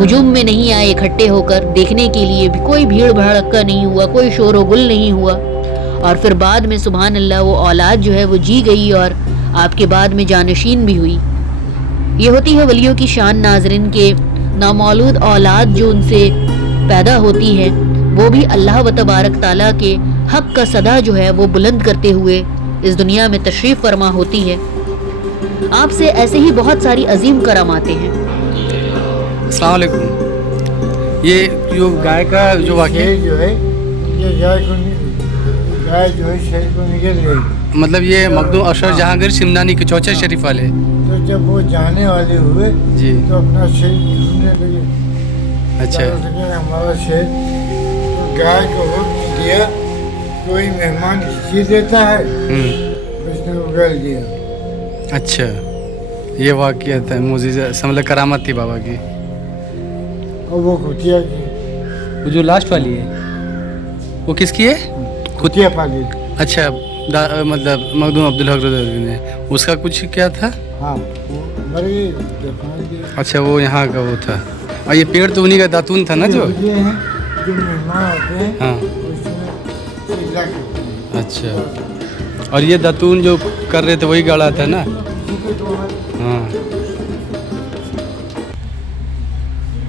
ہجوم میں نہیں آئے اکٹھے ہو کر دیکھنے کے لیے بھی، کوئی بھیڑ بھڑکا نہیں ہوا، کوئی شور و گل نہیں ہوا، اور پھر بعد میں سبحان اللہ وہ اولاد جو ہے وہ جی گئی اور آپ کے بعد میں جانشین بھی ہوئی۔ یہ ہوتی ہے ولیوں کی شان ناظرین کے نامولود اولاد جو ان سے پیدا ہوتی ہے وہ بھی اللہ و تبارک تعالیٰ کے حق کا صدا جو ہے وہ بلند کرتے ہوئے اس دنیا میں تشریف فرما ہوتی ہے۔ آپ سے ایسے ہی بہت ساری عظیم کراماتیں ہیں۔ السلام علیکم۔ یہ جو گائے کا جو واقعہ جو ہے یہ گائے جو ہے شہر کو نکل گئی، مطلب یہ مخدوم اشرف جہانگیر سمنانی کے چوچا شریف والے، تو جب وہ جانے والے ہوئے جی تو اپنا شہر ڈھونڈنے لگے۔ اچھا ہمارا شہر تو گائے کو حکم دیا، کوئی مہمان چیز دیتا ہے، اس نے اگل دیا۔ اچھا یہ واقعہ تھا، معجزہ مطلب کرامت تھی بابا کی۔ اور وہ کھتیا کی، وہ جو لاسٹ والی ہے وہ کس کی ہے؟ کھتیا پالی۔ اچھا مطلب مخدوم عبدالحق رضوی نے، اس کا کچھ کیا تھا؟ ہاں وہ مر گئی، دفن گئی۔ اچھا وہ یہاں کا وہ تھا، اور یہ پیڑ تو انہیں کا داتون تھا نا جو؟ یہ ہیں جو مہمان آتے ہیں ہاں اس میں سجدہ کرتے ہیں۔ اچھا، اور یہ داتون جو کر رہے تھے وہی گاڑا تھا نا؟ ہاں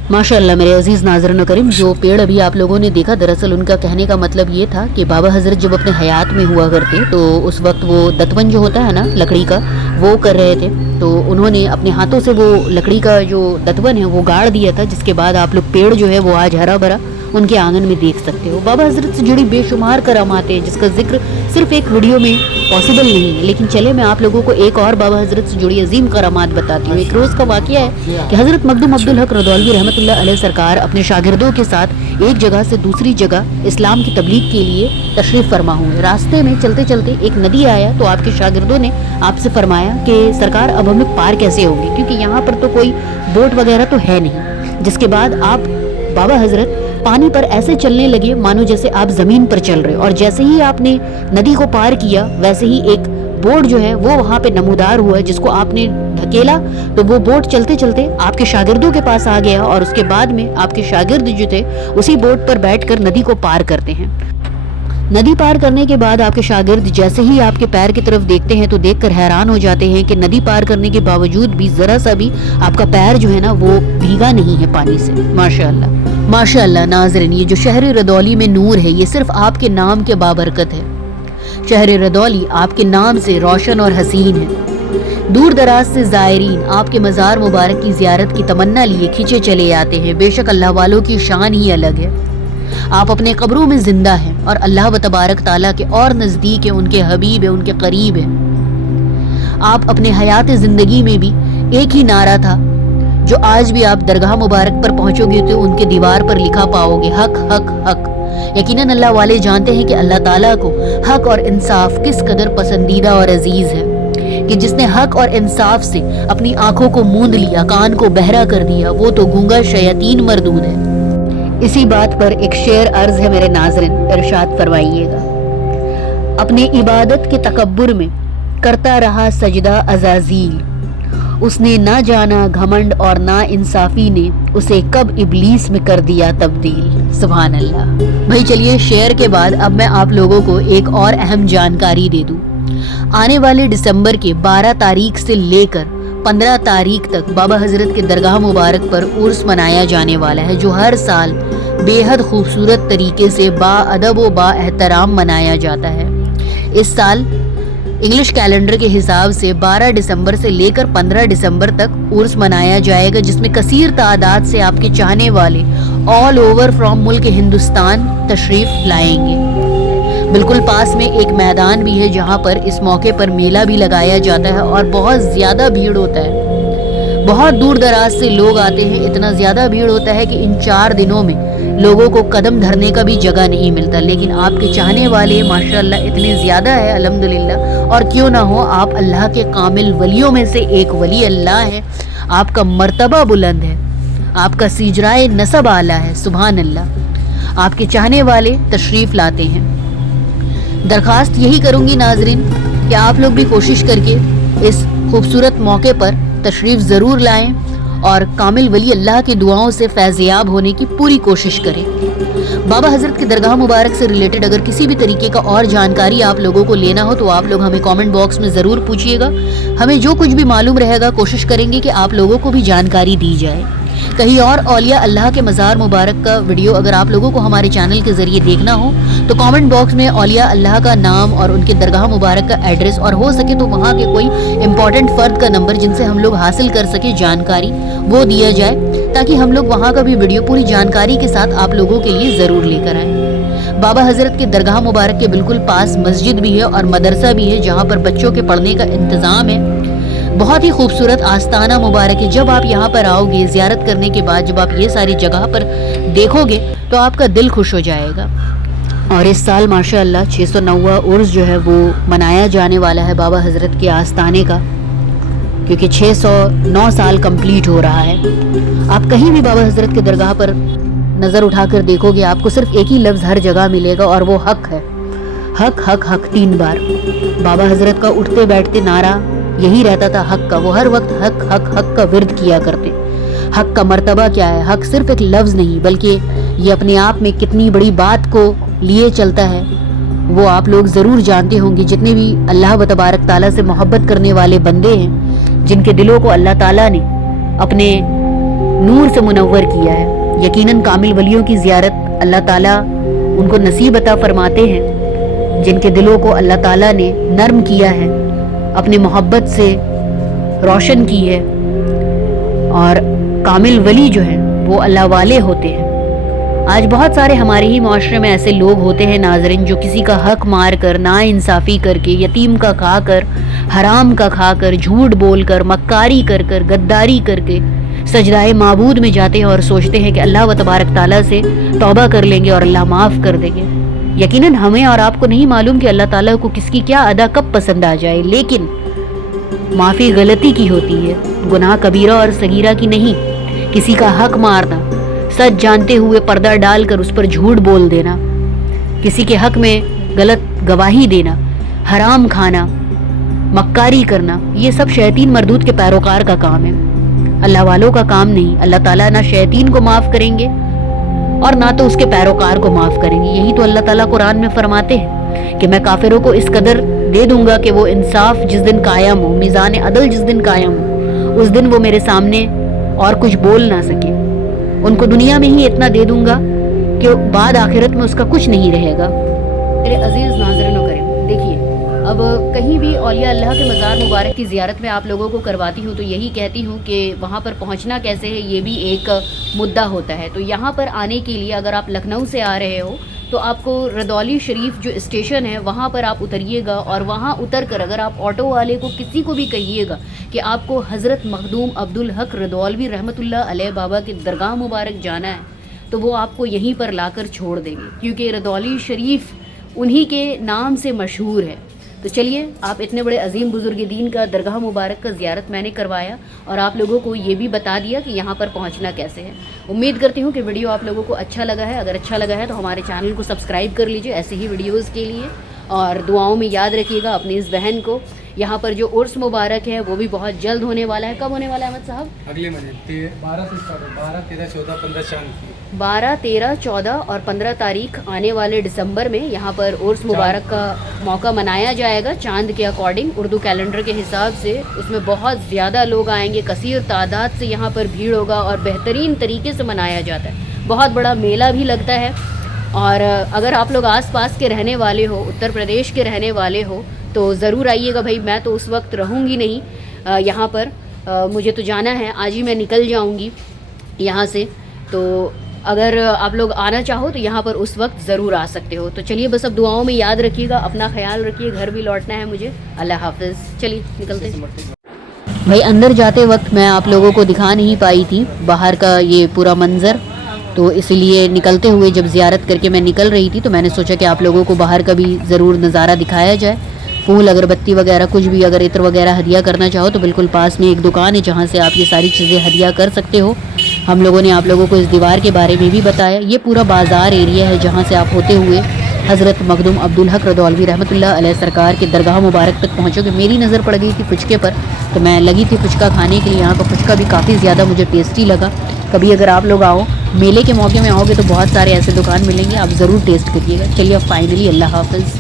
ماشاء اللہ میرے عزیز ناظرین و کریم، جو پیڑ ابھی آپ لوگوں نے دیکھا دراصل ان کا کہنے کا مطلب یہ تھا کہ بابا حضرت جب اپنے حیات میں ہوا کرتے تو اس وقت وہ دتون جو ہوتا ہے نا لکڑی کا وہ کر رہے تھے، تو انہوں نے اپنے ہاتھوں سے وہ لکڑی کا جو دتون ہے وہ گاڑ دیا تھا، جس کے بعد آپ لوگ پیڑ جو ہے وہ آج ہرا بھرا ان کے آنگن میں دیکھ سکتے ہو۔ بابا حضرت سے جڑی بے شمار کرامات ہیں جس کا ذکر صرف ایک ویڈیو میں پاسبل نہیں ہے، لیکن چلے میں آپ لوگوں کو ایک اور بابا حضرت سے جڑی عظیم کرامات بتاتی ہوں۔ ایک روز کا واقعہ ہے کہ حضرت مخدوم عبدالحق رضوی رحمۃ اللہ علیہ سرکار اپنے شاگردوں کے ساتھ ایک جگہ سے دوسری جگہ اسلام کی تبلیغ کے لیے تشریف فرما ہوئے۔ راستے میں چلتے چلتے ایک ندی آیا تو آپ کے شاگردوں نے آپ سے فرمایا کہ سرکار اب ہم لوگ پار کیسے ہوں گے، کیونکہ یہاں پر تو کوئی بوٹ وغیرہ تو ہے نہیں، جس کے بعد آپ بابا حضرت پانی پر ایسے چلنے لگے مانو جیسے آپ زمین پر چل رہے، اور جیسے ہی آپ نے ندی کو پار کیا ویسے ہی ایک بوٹ جو ہے وہ وہاں پہ نمودار ہوا، جس کو آپ نے دھکیلا تو وہ بوٹ چلتے چلتے آپ کے شاگردوں کے پاس آ گیا، اور اس کے بعد میں آپ کے شاگرد جو تھے اسی بوٹ پر بیٹھ کر ندی کو پار کرتے ہیں۔ ندی پار کرنے کے بعد آپ کے شاگرد جیسے ہی آپ کے پیر کی طرف دیکھتے ہیں تو دیکھ کر حیران ہو جاتے ہیں کہ ندی پار کرنے کے باوجود بھی ذرا سا بھی آپ کا پیر جو ہے نا وہ بھیگا نہیں ہے پانی سے۔ ماشاء اللہ ناظرین، یہ جو شہر رضوی میں نور ہے یہ صرف آپ کے نام کے بابرکت ہے۔ شہر رضوی آپ کے نام سے روشن اور حسین ہے۔ دور دراز سے زائرین آپ کے مزار مبارک کی زیارت کی تمنا لیے کھینچے چلے آتے ہیں۔ بے شک اللہ والوں کی شان ہی الگ ہے۔ آپ اپنے قبروں میں زندہ ہیں اور اللہ و تبارک تعالیٰ کے اور نزدیک ہیں، ان کے حبیب ہیں، ان کے قریب ہیں۔ آپ اپنے حیات زندگی میں بھی ایک ہی نعرہ تھا جو آج بھی آپ درگاہ مبارک پر پہنچو گے تو ان کے دیوار پر لکھا پاؤ گے، حق حق حق۔ یقیناً اللہ والے جانتے ہیں کہ اللہ تعالیٰ کو حق اور انصاف کس قدر پسندیدہ اور عزیز ہے، کہ جس نے حق اور انصاف سے اپنی آنکھوں کو موند لیا، کان کو بہرا کر دیا، وہ تو گونگا شیاطین مردود ہے۔ اسی بات پر ایک شعر عرض ہے میرے ناظرین، ارشاد فرمائیے گا۔ اپنے عبادت کے تکبر میں کرتا رہا سجدہ عزازیل، اس نے نہ جانا گھمنڈ اور نا انصافی نے اسے کب ابلیس میں کر دیا تبدیل۔ سبحان اللہ۔ بھائی چلیے شعر کے بعد اب میں آپ لوگوں کو ایک اور اہم جانکاری دے دوں۔ آنے والے دسمبر کے 12 تاریخ سے لے کر 15 تاریخ تک بابا حضرت کے درگاہ مبارک پر عرس منایا جانے والا ہے، جو ہر سال بے حد خوبصورت طریقے سے با ادب و با احترام منایا جاتا ہے۔ اس سال انگلش کیلنڈر کے حساب سے 12 دسمبر سے لے کر 15 دسمبر تک عرس منایا جائے گا، جس میں کثیر تعداد سے آپ کے چاہنے والے آل اوور فرام ملک ہندوستان تشریف لائیں گے۔ بالکل پاس میں ایک میدان بھی ہے جہاں پر اس موقع پر میلہ بھی لگایا جاتا ہے اور بہت زیادہ بھیڑ ہوتا ہے۔ بہت دور دراز سے لوگ آتے ہیں، اتنا زیادہ بھیڑ ہوتا ہے کہ ان 4 دنوں میں لوگوں کو قدم دھرنے کا بھی جگہ نہیں ملتا، لیکن آپ کے چاہنے والے ماشاءاللہ اتنے زیادہ ہے الحمدللہ، اور کیوں نہ ہو آپ اللہ کے کامل ولیوں میں سے ایک ولی اللہ ہے، آپ کا مرتبہ بلند ہے، آپ کا سیجرائے نسب اعلیٰ ہے، سبحان اللہ۔ آپ کے چاہنے والے تشریف لاتے ہیں۔ درخواست یہی کروں گی ناظرین کہ آپ لوگ بھی کوشش کر کے اس خوبصورت موقع پر تشریف ضرور لائیں اور کامل ولی اللہ کی دعاؤں سے فیضیاب ہونے کی پوری کوشش کریں۔ بابا حضرت کی درگاہ مبارک سے ریلیٹڈ اگر کسی بھی طریقے کا اور جانکاری آپ لوگوں کو لینا ہو تو آپ لوگ ہمیں کامنٹ باکس میں ضرور پوچھیے گا۔ ہمیں جو کچھ بھی معلوم رہے گا کوشش کریں گے کہ آپ لوگوں کو بھی جانکاری دی جائے۔ کہیں اور اولیاء اللہ کے مزار مبارک کا ویڈیو اگر آپ لوگوں کو ہمارے چینل کے ذریعے دیکھنا ہو تو کامنٹ باکس میں اولیاء اللہ کا نام اور ان کے درگاہ مبارک کا ایڈریس اور ہو سکے تو وہاں کے کوئی امپورٹنٹ فرد کا نمبر جن سے ہم لوگ حاصل کر سکے جانکاری وہ دیا جائے، تاکہ ہم لوگ وہاں کا بھی ویڈیو پوری جانکاری کے ساتھ آپ لوگوں کے لیے ضرور لے کر آئیں۔ بابا حضرت کے درگاہ مبارک کے بالکل پاس مسجد بھی ہے اور مدرسہ بھی ہے جہاں پر بچوں کے پڑھنے کا انتظام ہے۔ بہت ہی خوبصورت آستانہ مبارک ہے۔ جب آپ یہاں پر آؤ گے زیارت کرنے کے بعد جب آپ یہ ساری جگہ پر دیکھو گے تو آپ کا دل خوش ہو جائے گا۔ اور اس سال ماشاءاللہ 609واں عرس جو ہے وہ منایا جانے والا ہے بابا حضرت کے آستانے کا، کیونکہ 609 سال کمپلیٹ ہو رہا ہے۔ آپ کہیں بھی بابا حضرت کے درگاہ پر نظر اٹھا کر دیکھو گے آپ کو صرف ایک ہی لفظ ہر جگہ ملے گا اور وہ حق ہے۔ حق حق حق 3 بار بابا حضرت کا اٹھتے بیٹھتے نعرہ یہی رہتا تھا، حق کا۔ وہ ہر وقت حق حق حق کا ورد کیا کرتے۔ حق کا مرتبہ کیا ہے؟ حق صرف ایک لفظ نہیں بلکہ یہ اپنے آپ میں کتنی بڑی بات کو لیے چلتا ہے وہ آپ لوگ ضرور جانتے ہوں گے۔ جتنے بھی اللہ و تبارک تعالیٰ سے محبت کرنے والے بندے ہیں جن کے دلوں کو اللہ تعالیٰ نے اپنے نور سے منور کیا ہے، یقیناً کامل ولیوں کی زیارت اللہ تعالیٰ ان کو نصیب عطا فرماتے ہیں۔ جن کے دلوں کو اللہ تعالیٰ نے نرم کیا ہے، اپنے محبت سے روشن کی ہے، اور کامل ولی جو ہیں وہ اللہ والے ہوتے ہیں۔ آج بہت سارے ہمارے ہی معاشرے میں ایسے لوگ ہوتے ہیں ناظرین جو کسی کا حق مار کر، نا انصافی کر کے، یتیم کا کھا کر، حرام کا کھا کر، جھوٹ بول کر، مکاری کر کر، غداری کر کے سجدائے معبود میں جاتے ہیں اور سوچتے ہیں کہ اللہ و تبارک تعالیٰ سے توبہ کر لیں گے اور اللہ معاف کر دیں گے۔ یقیناً ہمیں اور آپ کو نہیں معلوم کہ اللہ تعالیٰ کو کس کی کیا ادا کب پسند آ جائے، لیکن معافی غلطی کی ہوتی ہے، گناہ کبیرہ اور صغیرہ کی نہیں۔ کسی کا حق مارنا، سچ جانتے ہوئے پردہ ڈال کر اس پر جھوٹ بول دینا، کسی کے حق میں غلط گواہی دینا، حرام کھانا، مکاری کرنا، یہ سب شیطین مردود کے پیروکار کا کام ہے، اللہ والوں کا کام نہیں۔ اللہ تعالیٰ نہ شیطین کو معاف کریں گے اور نہ تو اس کے پیروکار کو معاف کریں گے۔ یہی تو اللہ تعالیٰ قرآن میں فرماتے ہیں کہ میں کافروں کو اس قدر دے دوں گا کہ وہ انصاف جس دن قائم ہو، میزان عدل جس دن قائم ہو، اس دن وہ میرے سامنے اور کچھ بول نہ سکے۔ ان کو دنیا میں ہی اتنا دے دوں گا کہ بعد آخرت میں اس کا کچھ نہیں رہے گا۔ میرے عزیز ناظرین و کریم، دیکھیے اب کہیں بھی اولیاء اللہ کے مزار مبارک کی زیارت میں آپ لوگوں کو کرواتی ہوں تو یہی کہتی ہوں کہ وہاں پر پہنچنا کیسے ہے یہ بھی ایک مدعا ہوتا ہے۔ تو یہاں پر آنے کے لیے اگر آپ لکھنؤ سے آ رہے ہو تو آپ کو ردولی شریف جو اسٹیشن ہے وہاں پر آپ اتریے گا، اور وہاں اتر کر اگر آپ آٹو والے کو کسی کو بھی کہیے گا کہ آپ کو حضرت مخدوم عبدالحق رضوالوی رحمۃ اللہ علیہ بابا کی درگاہ مبارک جانا ہے تو وہ آپ کو یہیں پر لا کر چھوڑ دیں گے، کیونکہ ردولی شریف انہی کے نام سے مشہور ہے۔ تو چلیے، آپ اتنے بڑے عظیم بزرگ دین کا درگاہ مبارک کا زیارت میں نے کروایا اور آپ لوگوں کو یہ بھی بتا دیا کہ یہاں پر پہنچنا کیسے ہے۔ امید کرتی ہوں کہ ویڈیو آپ لوگوں کو اچھا لگا ہے۔ اگر اچھا لگا ہے تو ہمارے چینل کو سبسکرائب کر لیجئے ایسے ہی ویڈیوز کے لیے، اور دعاؤں میں یاد رکھیے گا اپنی اس بہن کو۔ یہاں پر جو عرس مبارک ہے وہ بھی بہت جلد ہونے والا ہے۔ کب ہونے والا ہے احمد صاحب؟ اگلے مہینے 12 سے 12، 13، 14، 15 چاند 12، 13، 14 اور 15 تاریخ آنے والے دسمبر میں یہاں پر عرس مبارک کا موقع منایا جائے گا چاند کے اکارڈنگ، اردو کیلنڈر کے حساب سے۔ اس میں بہت زیادہ لوگ آئیں گے، کثیر تعداد سے یہاں پر بھیڑ ہوگا اور بہترین طریقے سے منایا جاتا ہے۔ بہت بڑا میلہ بھی لگتا ہے، اور اگر آپ لوگ آس پاس کے رہنے والے ہو، اتر پردیش کے رہنے والے ہو تو ضرور آئیے گا۔ بھائی میں تو اس وقت رہوں گی نہیں یہاں پر، مجھے تو جانا ہے، آج ہی میں نکل جاؤں گی یہاں سے۔ تو اگر آپ لوگ آنا چاہو تو یہاں پر اس وقت ضرور آ سکتے ہو۔ تو چلیے بس اب دعاؤں میں یاد رکھیے گا، اپنا خیال رکھیے، گھر بھی لوٹنا ہے مجھے۔ اللہ حافظ۔ چلیے نکلتے ہیں۔ بھائی اندر جاتے وقت میں آپ لوگوں کو دکھا نہیں پائی تھی باہر کا یہ پورا منظر، تو اس لیے نکلتے ہوئے جب زیارت کر کے میں نکل رہی تھی تو میں نے سوچا کہ آپ لوگوں کو باہر کا بھی ضرور نظارہ دکھایا جائے۔ پھول، اگربتی وغیرہ کچھ بھی، اگر عطر وغیرہ ہدیہ کرنا چاہو تو بالکل پاس میں ایک دکان ہے جہاں سے آپ یہ ساری چیزیں ہدیہ کر سکتے ہو۔ ہم لوگوں نے آپ لوگوں کو اس دیوار کے بارے میں بھی بتایا۔ یہ پورا بازار ایریا ہے جہاں سے آپ ہوتے ہوئے حضرت مخدوم عبدالحق رضوالوی رحمۃ اللہ علیہ سرکار کے درگاہ مبارک تک پہنچو کہ میری نظر پڑ گئی تھی پھچکے پر، تو میں لگی تھی پھچکا کھانے کے لیے. یہاں کا پھچکا بھی کافی زیادہ مجھے ٹیسٹی لگا. کبھی اگر آپ لوگ آؤ میلے کے موقع میں آؤ گے تو بہت سارے ایسے دکان ملیں گے، آپ ضرور ٹیسٹ کریے گا. چلیے اب فائنلی اللہ حافظ.